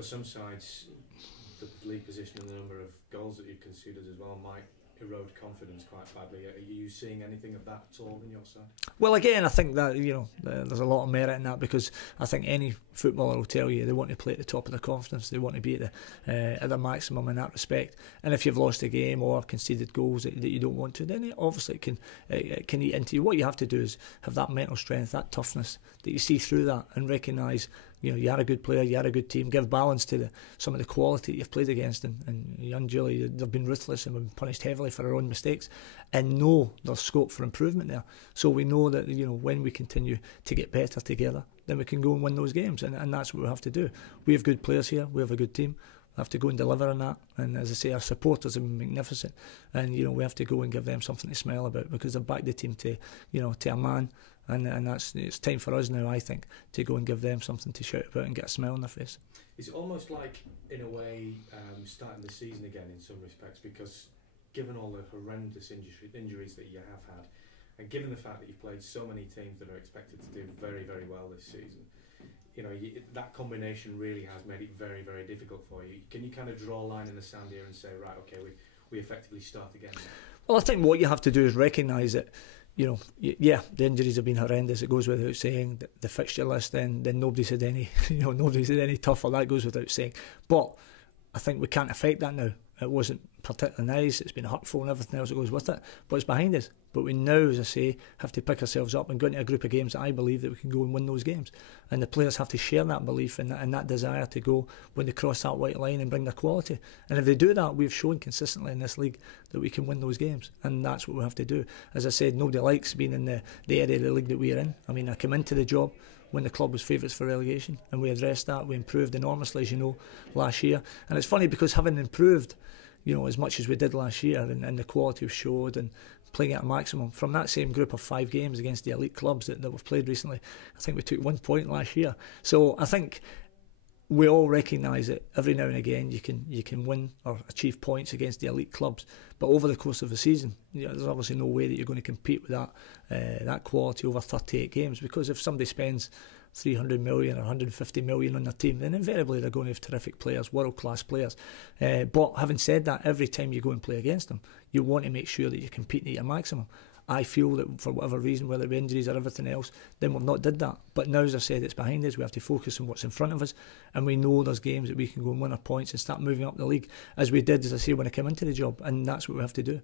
for some sides, the league position and the number of goals that you've conceded as well might erode confidence quite badly. Are you seeing anything of that at all on your side? Well, again, I think that there's a lot of merit in that, because I think any footballer will tell you they want to play at the top of their confidence. They want to be at their maximum in that respect. And if you've lost a game or conceded goals that you don't want to, then obviously it can eat into you. What you have to do is have that mental strength, that toughness that you see through that, and recognise you are a good player, you are a good team. Give balance to some of the quality that you've played against, and young Julie, they've been ruthless and been punished heavily for their own mistakes, and know there's scope for improvement there. So we know that when we continue to get better together, then we can go and win those games, and that's what we have to do. We have good players here, we have a good team. We have to go and deliver on that, and as I say, our supporters have been magnificent, and we have to go and give them something to smile about, because they've backed the team to a man, and it's time for us now, I think, to go and give them something to shout about and get a smile on their face. It's almost like, in a way, starting the season again in some respects, because given all the horrendous injuries that you have had, and given the fact that you've played so many teams that are expected to do very, very well this season, that combination really has made it very, very difficult for you. Can you kind of draw a line in the sand here and say, right, okay, we effectively start again now? Well, I think what you have to do is recognise that, the injuries have been horrendous. It goes without saying. The fixture list, then nobody's had any, nobody's had any tougher. That goes without saying. But I think we can't affect that now. It wasn't particularly nice, it's been hurtful and everything else that goes with it, but it's behind us. But we now, as I say, have to pick ourselves up and go into a group of games that I believe that we can go and win those games. And the players have to share that belief and that desire to go when they cross that white line and bring their quality. And if they do that, we've shown consistently in this league that we can win those games, and that's what we have to do. As I said, nobody likes being in the area of the league that we're in. I mean, I came into the job when the club was favourites for relegation, and we addressed that. We improved enormously, as you know, last year. And it's funny, because having improved as much as we did last year, and the quality was showed, and playing at a maximum from that same group of 5 games against the elite clubs that we've played recently, I think we took 1 point last year. So I think we all recognise that every now and again you can win or achieve points against the elite clubs, but over the course of the season, there's obviously no way that you're going to compete with that quality over 38 games, because if somebody spends 300 million or 150 million on their team, then invariably they're going to have terrific players, world-class players. But having said that, every time you go and play against them, you want to make sure that you're competing at your maximum. I feel that for whatever reason, whether it be injuries or everything else, then we've not did that. But now, as I said, it's behind us. We have to focus on what's in front of us, and we know there's games that we can go and win our points and start moving up the league, as we did, as I say, when I came into the job, and that's what we have to do.